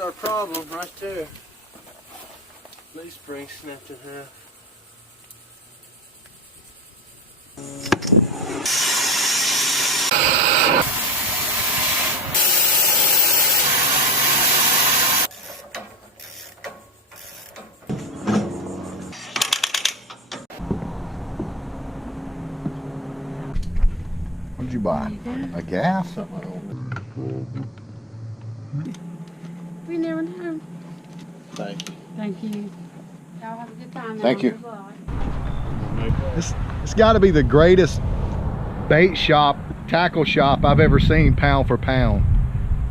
our problem right there. Leaf spring snapped in half. What did you buy? A gas? We never know. Thank you. Thank you. Y'all have a good time. Thank you. It's got to be the greatest bait shop, tackle shop I've ever seen, pound for pound.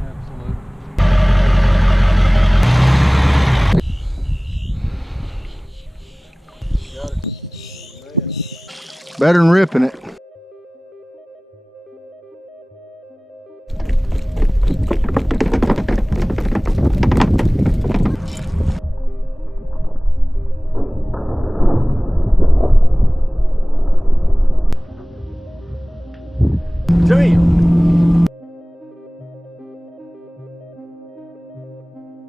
Absolutely. Better than ripping it.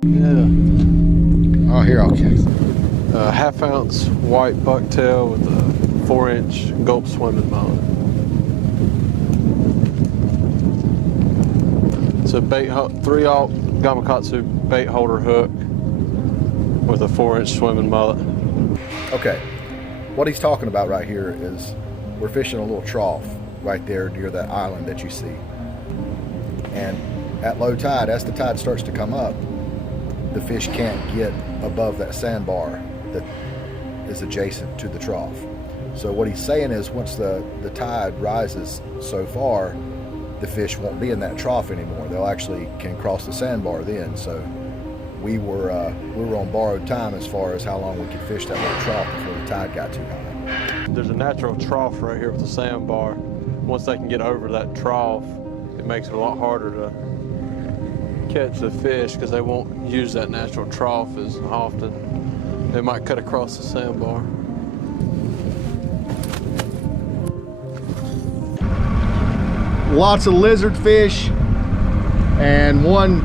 Yeah. Oh, here, I'll catch it. A half-ounce white bucktail with a 4-inch gulp swimming mullet. It's a 3-aught gamakatsu bait holder hook with a 4-inch swimming mullet. Okay, what he's talking about right here is we're fishing a little trough right there near that island that you see. And at low tide, as the tide starts to come up, the fish can't get above that sandbar that is adjacent to the trough. So what he's saying is once the tide rises so far, the fish won't be in that trough anymore. They'll actually can cross the sandbar then. So we were on borrowed time as far as how long we could fish that little trough before the tide got too high. There's a natural trough right here with the sandbar. Once they can get over that trough, it makes it a lot harder to catch the fish because they won't use that natural trough as often. They might cut across the sandbar. Lots of lizard fish and one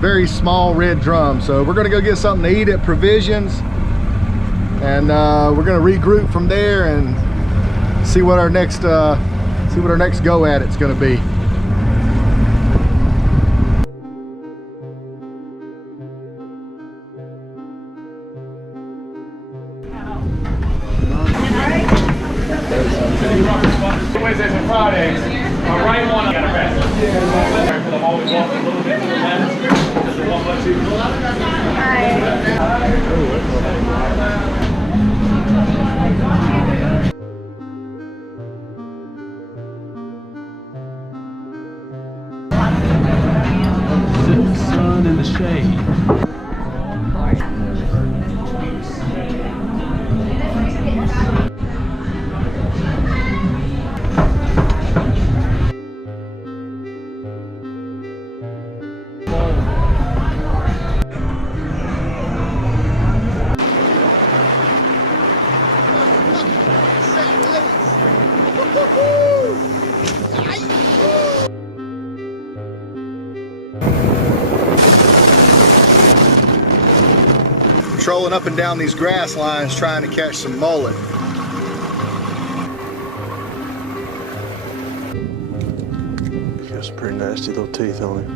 very small red drum. So we're gonna go get something to eat at Provisions, and we're gonna regroup from there and see what our next go at it's gonna be. Wednesdays and Fridays. My right one, I got a rest. Because I'm always walking a little bit to the left. Because it won't let you. Sun in the shade. Trolling up and down these grass lines trying to catch some mullet. Got some pretty nasty little teeth on it.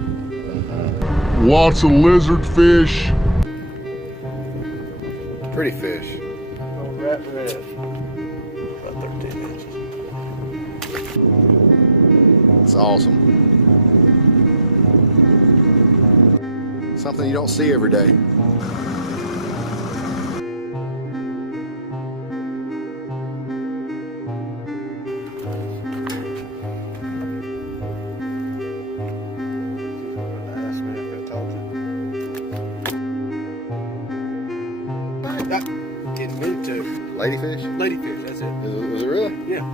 Lots of lizard fish. Pretty fish. Rat red. About 13 inches. It's awesome. Something you don't see every day. Didn't move to. Ladyfish? Ladyfish, that's it. Was it really? Yeah.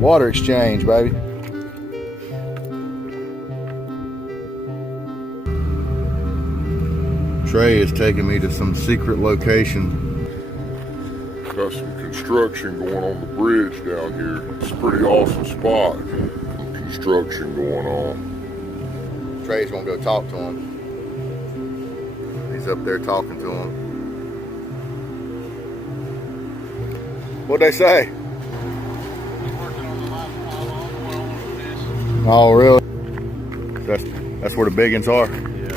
Water exchange, baby. Trey is taking me to some secret location Got some construction going on the bridge down here. It's a pretty awesome spot. Construction going on. Trey's gonna go talk to him. He's up there talking to him. What'd they say? Oh, really? That's where the big ones are? Yeah.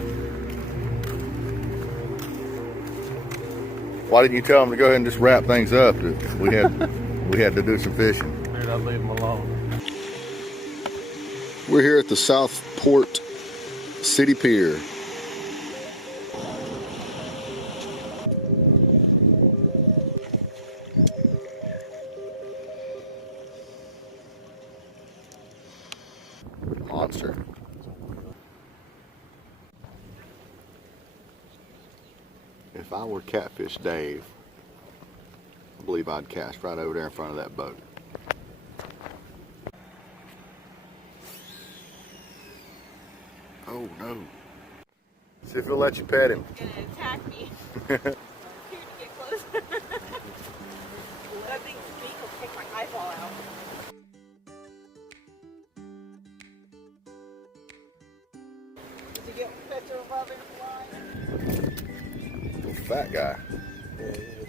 Why didn't you tell them to go ahead and just wrap things up? We had to do some fishing. Figured I'd leave them alone. We're here at the Southport City Pier. Monster. If I were Catfish Dave, I believe I'd cast right over there in front of that boat. Oh no. See if he'll let you pet him. He's gonna attack me. Here to get closer. That thing's beak will take my eyeball out. Did you get a picture of other fly? Little fat guy. Yeah, he is.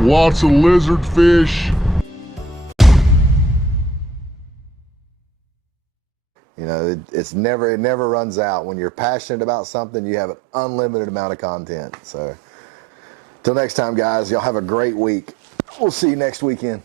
Lots of lizard fish. You know, it never runs out. When you're passionate about something, you have an unlimited amount of content. So, till next time, guys, y'all have a great week. We'll see you next weekend.